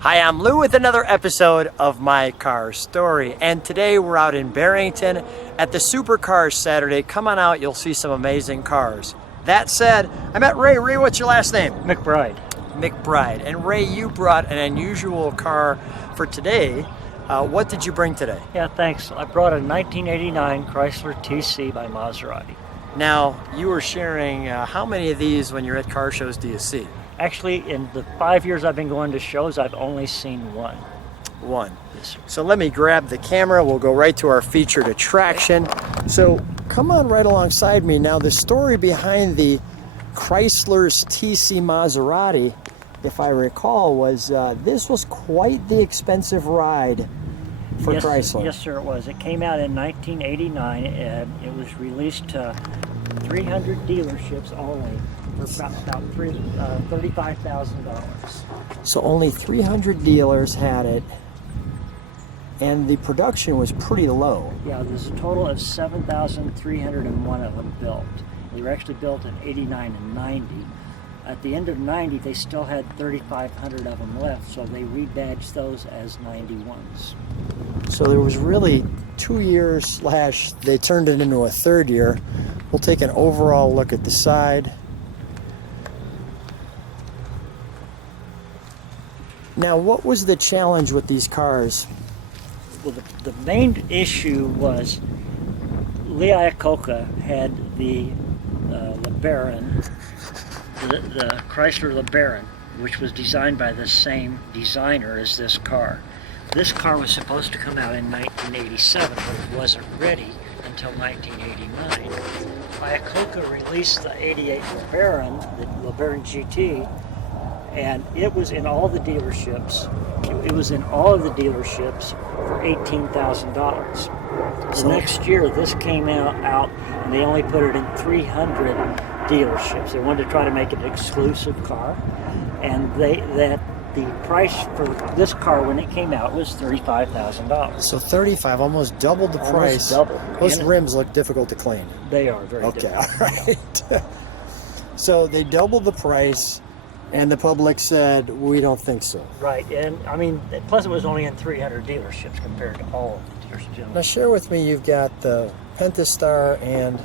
Hi, I'm Lou with another episode of My Car Story, and today we're out in Barrington at the Supercar Saturday. Come on out, you'll see some amazing cars. That said, I met Ray. Ray, what's your last name? McBride. McBride. And Ray, you brought an unusual car for today. What did you bring today? Yeah, thanks. I brought a 1989 Chrysler TC by Maserati. Now, you were sharing how many of these when you're at car shows do you see? Actually, in the 5 years I've been going to shows, I've only seen one. One. Yes, sir. So let me grab the camera. We'll go right to our featured attraction. So come on right alongside me. Now, the story behind the Chrysler's TC Maserati, if I recall, was this was quite the expensive ride for Chrysler. Yes, sir, it was. It came out in 1989, and it was released to 300 dealerships only for about $35,000. So only 300 dealers had it, and the production was pretty low. Yeah, there's a total of 7,301 of them built. They were actually built in 89 and 90. At the end of 90, they still had 3,500 of them left, so they rebadged those as 91s. So there was really 2 years / they turned it into a third year. We'll take an overall look at the side. Now, what was the challenge with these cars? Well, the main issue was Lee Iacocca had the LeBaron, the Chrysler LeBaron, which was designed by the same designer as this car. This car was supposed to come out in 1987, but it wasn't ready until 1989. Iacocca released the 88 LeBaron, the LeBaron GT, and it was in all the dealerships. It was in all of the dealerships for $18,000. The next year, this came out, and they only put it in 300 dealerships. They wanted to try to make it an exclusive car, and the price for this car when it came out was $35,000. So 35, almost doubled the price. Double. Those rims look difficult to clean. They are very difficult. Okay, all right. So they doubled the price, and the public said, we don't think so. Right, and I mean, plus it was only in 300 dealerships compared to all of the dealerships. Now share with me, you've got the Pentastar and...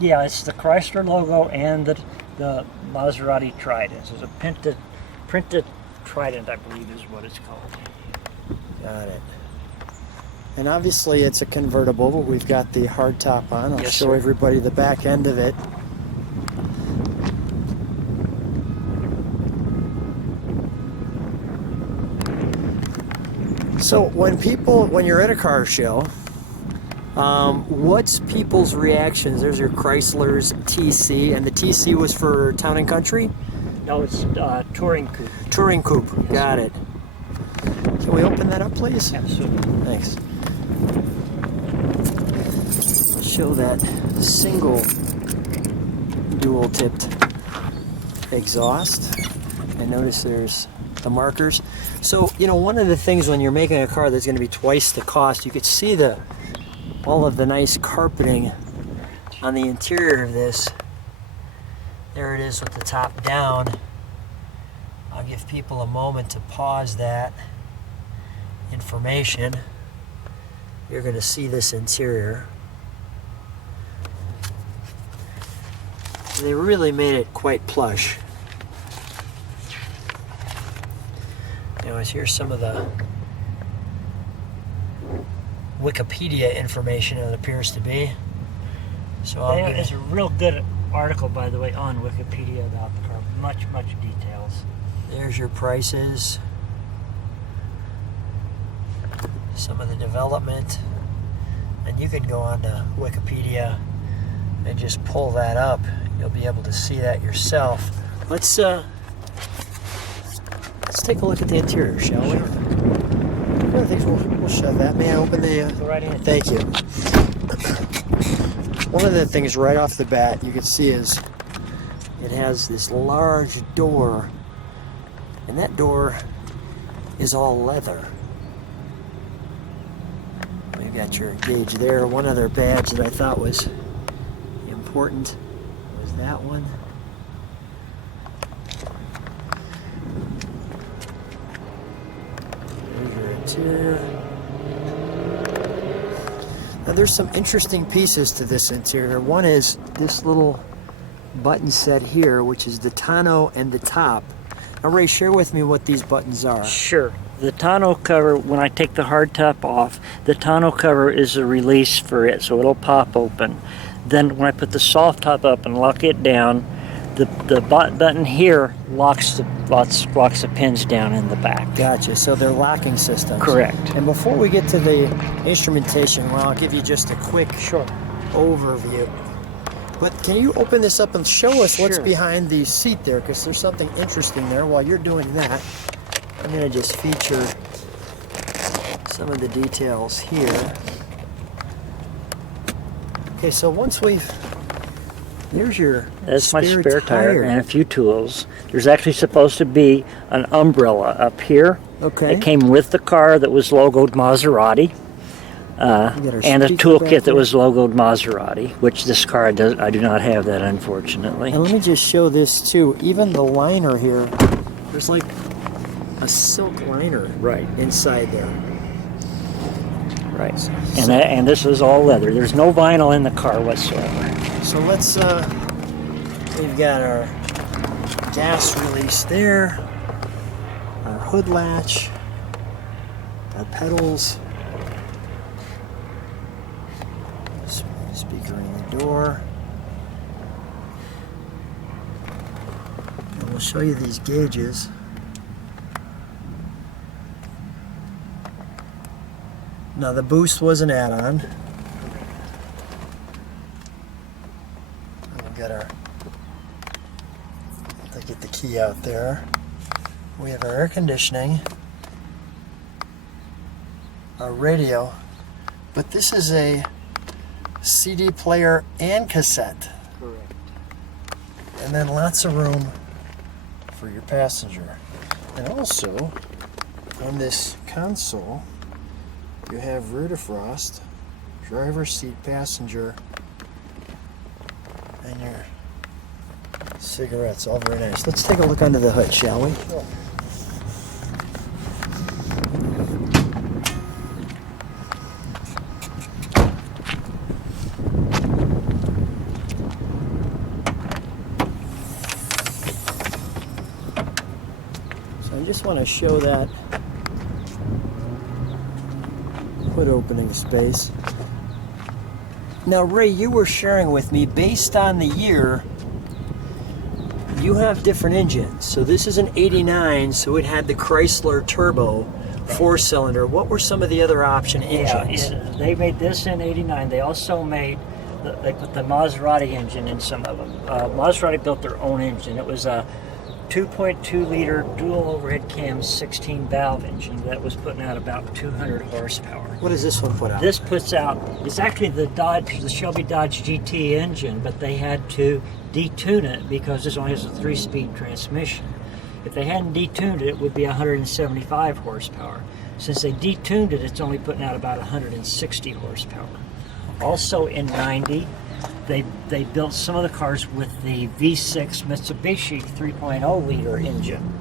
Yeah, it's the Chrysler logo and the Maserati Trident. It's a printed Trident, I believe is what it's called. Got it. And obviously it's a convertible, but we've got the hard top on. I'll show everybody the back end of it. So when you're at a car show, what's people's reactions? There's your Chrysler's TC, and the TC was for Town and Country? No, it's Touring Coupe. Touring Coupe, got it. Can we open that up, please? Absolutely. Thanks. I'll show that single dual-tipped exhaust. And notice there's the markers. So, you know, one of the things when you're making a car that's going to be twice the cost, you could see all of the nice carpeting on the interior of this. There it is with the top down. I'll give people a moment to pause that information. You're going to see this interior. They really made it quite plush. Anyways, here's some of the Wikipedia information it appears to be. So there's a real good article, by the way, on Wikipedia about the car. Much details. There's your prices. Some of the development. And you can go on to Wikipedia and just pull that up. You'll be able to see that yourself. Let's take a look at the interior, shall we? One of the things we'll shove that. May I open the... Go right in. Thank you. One of the things right off the bat you can see is it has this large door, and that door is all leather. We've got your gauge there. One other badge that I thought was important was that one. interior. Now there's some interesting pieces to this interior. One is this little button set here, which is the tonneau and the top. Now Ray, share with me what these buttons are. Sure. The tonneau cover, when I take the hard top off, the tonneau cover is a release for it, so it'll pop open. Then when I put the soft top up and lock it down, the button here locks the pins down in the back. Gotcha. So they're locking systems. Correct. And before we get to the instrumentation, well, I'll give you just a quick overview. But can you open this up and show us what's behind the seat there? Because there's something interesting there. While you're doing that, I'm going to just feature some of the details here. Okay, so once there's your That's my spare tire and a few tools. There's actually supposed to be an umbrella up here. Okay. It came with the car that was logoed Maserati. And a toolkit that was logoed Maserati, which this car does. I do not have that, unfortunately. And let me just show this too. Even the liner here, there's like a silk liner inside there. Right. And this is all leather. There's no vinyl in the car whatsoever. So let's, we've got our gas release there, our hood latch, our pedals, speaker in the door, and we'll show you these gauges. Now the boost was an add-on. We've got our, I'll get the key out there. We have our air conditioning, our radio, but this is a CD player and cassette. Correct. And then lots of room for your passenger. And also, on this console, you have rear defrost, driver's seat, passenger, and your cigarettes. All very nice. Let's take a look under the hood, shall we? Sure. So I just want to show that hood opening space. Now Ray, you were sharing with me, based on the year, you have different engines. So this is an 89, so it had the Chrysler Turbo 4-cylinder. What were some of the other option engines? Yeah, they made this in 89. They also made, they put the Maserati engine in some of them. Maserati built their own engine. It was a 2.2 liter dual overhead cam 16 valve engine that was putting out about 200 horsepower. What does this one put out? This puts out, it's actually the Shelby Dodge GT engine, but they had to detune it because this only has a 3-speed transmission. If they hadn't detuned it, it would be 175 horsepower. Since they detuned it, it's only putting out about 160 horsepower. Also in 90, they built some of the cars with the V6 Mitsubishi 3.0 liter engine.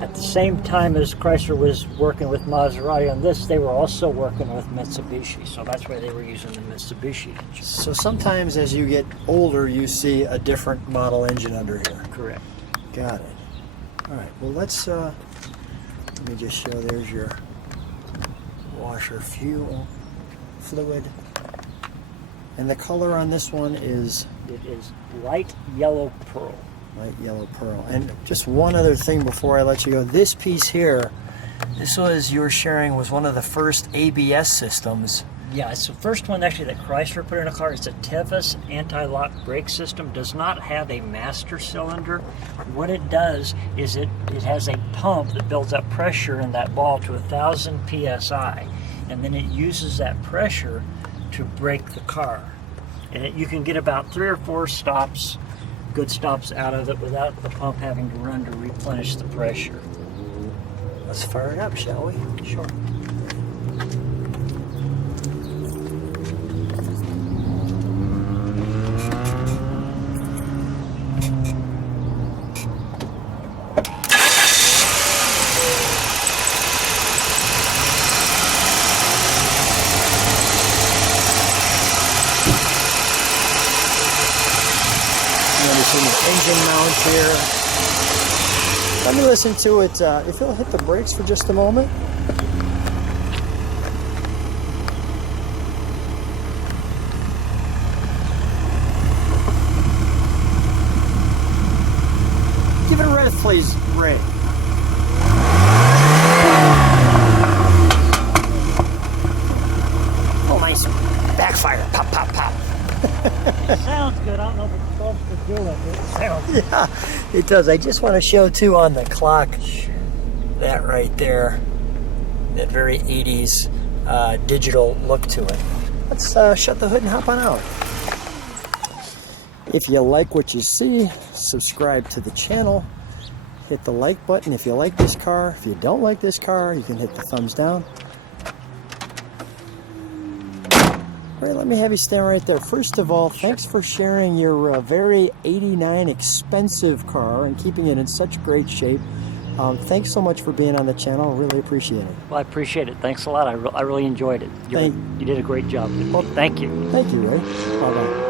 At the same time as Chrysler was working with Maserati on this, they were also working with Mitsubishi, so that's why they were using the Mitsubishi engine. So sometimes as you get older, you see a different model engine under here. Correct. Got it. All right, well let me just show, there's your washer fuel fluid. And the color on this one is? It is light yellow pearl. Light yellow pearl. And just one other thing before I let you go. This piece here, this was, you were sharing, was one of the first ABS systems. Yeah, it's the first one actually that Chrysler put in a car. It's a Tevas anti-lock brake system. Does not have a master cylinder. What it does is it has a pump that builds up pressure in that ball to 1,000 psi, and then it uses that pressure to brake the car. And you can get about 3 or 4 stops, good stops out of it without the pump having to run to replenish the pressure. Let's fire it up, shall we? Sure. Barrington engine mount here. Let me listen to it. If you'll hit the brakes for just a moment. Give it a rev, please, Ray. Oh, nice backfire. Pop, pop, pop. It sounds good. I don't know if it's supposed to do it, but it sounds good. Yeah, it does. I just want to show, too, on the clock, that right there, that very 80s digital look to it. Let's shut the hood and hop on out. If you like what you see, subscribe to the channel. Hit the like button if you like this car. If you don't like this car, you can hit the thumbs down. Ray, let me have you stand right there. First of all, thanks for sharing your very 89 expensive car and keeping it in such great shape. Thanks so much for being on the channel. Really appreciate it. Well, I appreciate it. Thanks a lot. I really enjoyed it. You did a great job. Well, thank you. Thank you, Ray. Bye-bye.